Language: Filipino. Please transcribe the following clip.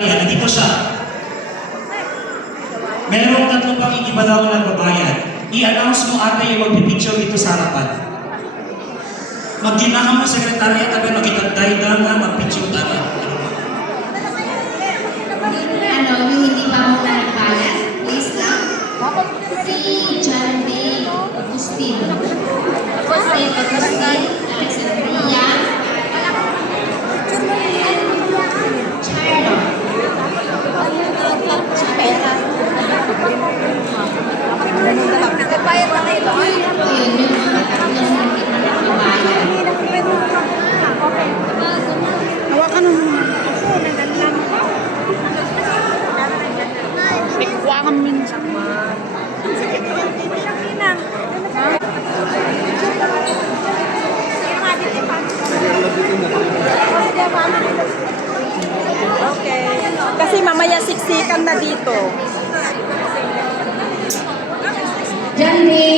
Ayan, nandito siya. Merong tatlo pang ikibalaw na babayan. I-announce mo ate yung magpipicture dito sa harapan. Magdina ka mo, sekretarya, tabi magkitagday na magpicture na. Ano, yung hindi pa muna nagbayad. Please lang. Si John Day Agustin. Agustin, Alexandria. Charlo. Nagbayad na kayo doon? Ayun, yung mga tatlong hindi pa nagbabayad. Hawakan mo muna. May kukuha kang minsan. Okay. Kasi mamaya siksikan na dito. John Day